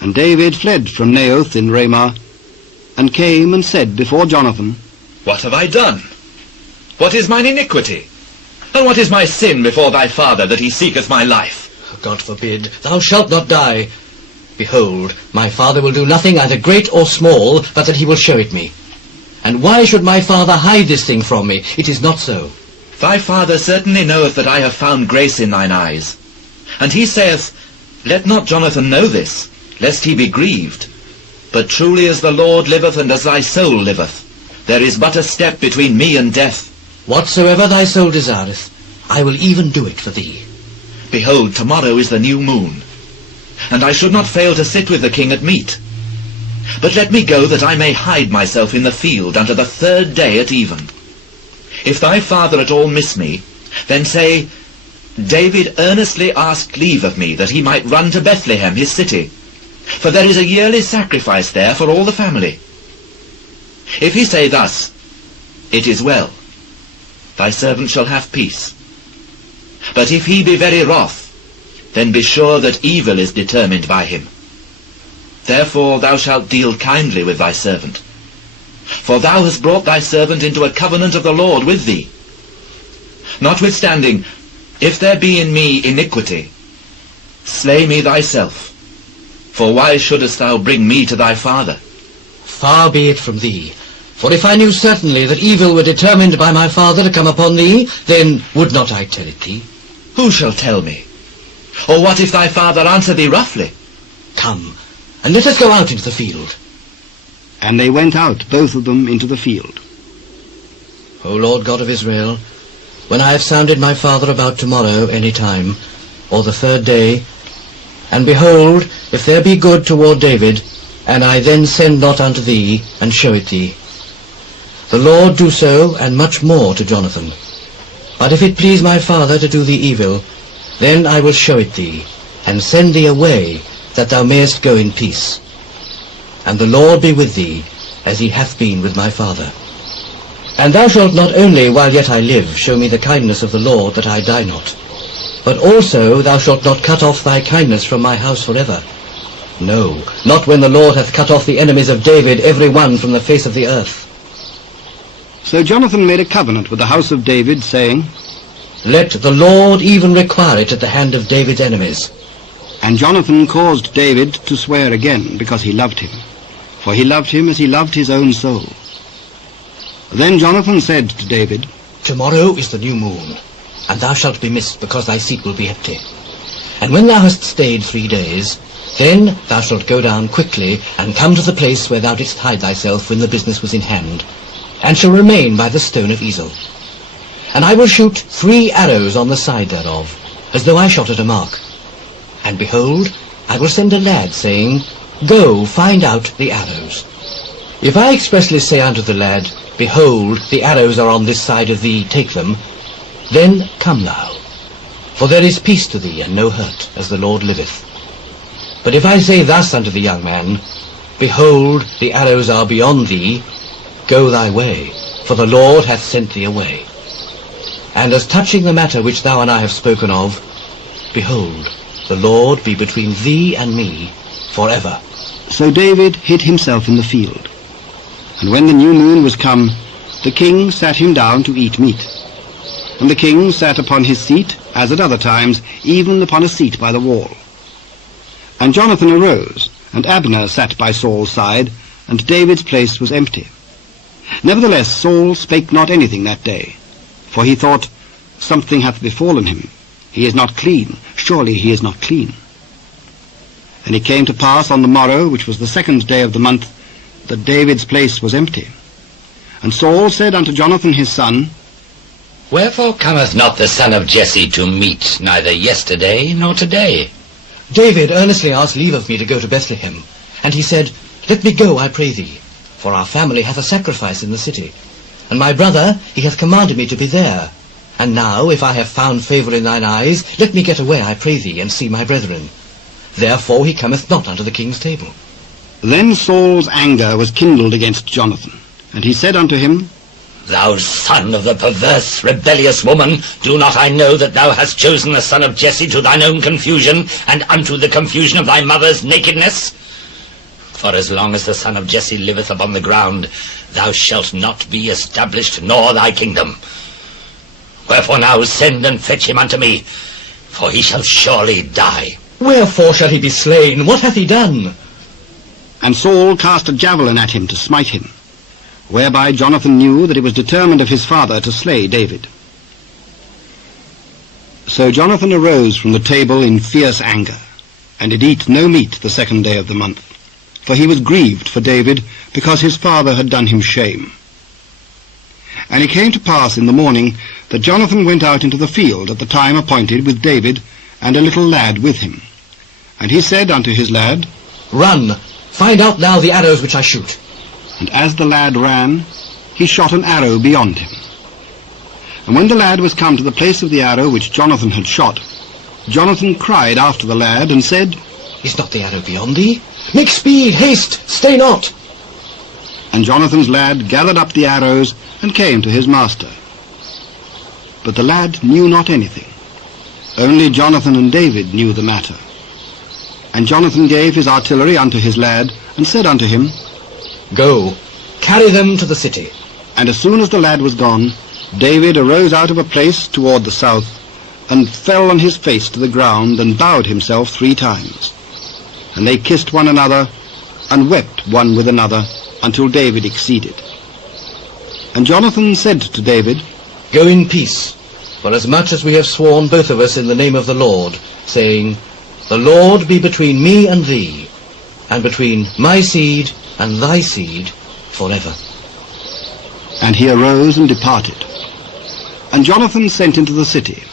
And David fled from Naioth in Ramah, and came and said before Jonathan, What have I done? What is mine iniquity? And what is my sin before thy father, that he seeketh my life? God forbid, thou shalt not die. Behold, my father will do nothing either great or small, but that he will show it me. And why should my father hide this thing from me? It is not so. Thy father certainly knoweth that I have found grace in thine eyes. And he saith, Let not Jonathan know this, lest he be grieved. But truly as the Lord liveth, and as thy soul liveth, there is but a step between me and death. Whatsoever thy soul desireth, I will even do it for thee. Behold, tomorrow is the new moon, and I should not fail to sit with the king at meat. But let me go, that I may hide myself in the field unto the 3rd day at even. If thy father at all miss me, then say, David earnestly asked leave of me, that he might run to Bethlehem his city, for there is a yearly sacrifice there for all the family. If he say thus, It is well, thy servant shall have peace. But if he be very wroth, then be sure that evil is determined by him. Therefore thou shalt deal kindly with thy servant. For thou hast brought thy servant into a covenant of the Lord with thee. Notwithstanding, if there be in me iniquity, slay me thyself. For why shouldest thou bring me to thy father? Far be it from thee. For if I knew certainly that evil were determined by my father to come upon thee, then would not I tell it thee? Who shall tell me? Or what if thy father answer thee roughly? Come, and let us go out into the field. And they went out, both of them, into the field. O Lord God of Israel, when I have sounded my father about tomorrow any time, or the 3rd day, and behold, if there be good toward David, and I then send not unto thee, and show it thee, the Lord do so, and much more to Jonathan. But if it please my father to do thee evil, then I will show it thee, and send thee away, that thou mayest go in peace. And the Lord be with thee, as he hath been with my father. And thou shalt not only, while yet I live, show me the kindness of the Lord, that I die not, but also thou shalt not cut off thy kindness from my house forever. No, not when the Lord hath cut off the enemies of David, every one from the face of the earth. So Jonathan made a covenant with the house of David, saying, Let the Lord even require it at the hand of David's enemies. And Jonathan caused David to swear again, because he loved him. For he loved him as he loved his own soul. Then Jonathan said to David, Tomorrow is the new moon, and thou shalt be missed, because thy seat will be empty. And when thou hast stayed 3 days, then thou shalt go down quickly, and come to the place where thou didst hide thyself when the business was in hand, and shall remain by the stone of Ezel. And I will shoot 3 arrows on the side thereof, as though I shot at a mark. And behold, I will send a lad, saying, Go, find out the arrows. If I expressly say unto the lad, Behold, the arrows are on this side of thee, take them, then come thou. For there is peace to thee, and no hurt, as the Lord liveth. But if I say thus unto the young man, Behold, the arrows are beyond thee, go thy way, for the Lord hath sent thee away. And as touching the matter which thou and I have spoken of, behold, the Lord be between thee and me forever. So David hid himself in the field. And when the new moon was come, the king sat him down to eat meat. And the king sat upon his seat, as at other times, even upon a seat by the wall. And Jonathan arose, and Abner sat by Saul's side, and David's place was empty. Nevertheless Saul spake not anything that day, for he thought, Something hath befallen him. He is not clean, surely he is not clean. And it came to pass on the morrow, which was the 2nd day of the month, that David's place was empty. And Saul said unto Jonathan his son, Wherefore cometh not the son of Jesse to meat, neither yesterday nor today? David earnestly asked leave of me to go to Bethlehem. And he said, Let me go, I pray thee, for our family hath a sacrifice in the city. And my brother, he hath commanded me to be there. And now, if I have found favour in thine eyes, let me get away, I pray thee, and see my brethren. Therefore he cometh not unto the king's table. Then Saul's anger was kindled against Jonathan, and he said unto him, Thou son of the perverse, rebellious woman, do not I know that thou hast chosen the son of Jesse to thine own confusion, and unto the confusion of thy mother's nakedness? For as long as the son of Jesse liveth upon the ground, thou shalt not be established, nor thy kingdom. Wherefore now send and fetch him unto me, for he shall surely die. Wherefore shall he be slain? What hath he done? And Saul cast a javelin at him to smite him, whereby Jonathan knew that it was determined of his father to slay David. So Jonathan arose from the table in fierce anger, and did eat no meat the 2nd day of the month, for he was grieved for David, because his father had done him shame. And it came to pass in the morning that Jonathan went out into the field at the time appointed with David, and a little lad with him. And he said unto his lad, Run, find out now the arrows which I shoot. And as the lad ran, he shot an arrow beyond him. And when the lad was come to the place of the arrow which Jonathan had shot, Jonathan cried after the lad, and said, Is not the arrow beyond thee? Make speed, haste, stay not. And Jonathan's lad gathered up the arrows, and came to his master. But the lad knew not anything. Only Jonathan and David knew the matter. And Jonathan gave his artillery unto his lad, and said unto him, Go, carry them to the city. And as soon as the lad was gone, David arose out of a place toward the south, and fell on his face to the ground, and bowed himself 3 times. And they kissed one another, and wept one with another, until David exceeded. And Jonathan said to David, Go in peace, for as much as we have sworn both of us in the name of the Lord, saying, The Lord be between me and thee, and between my seed and thy seed forever. And he arose and departed. And Jonathan sent into the city,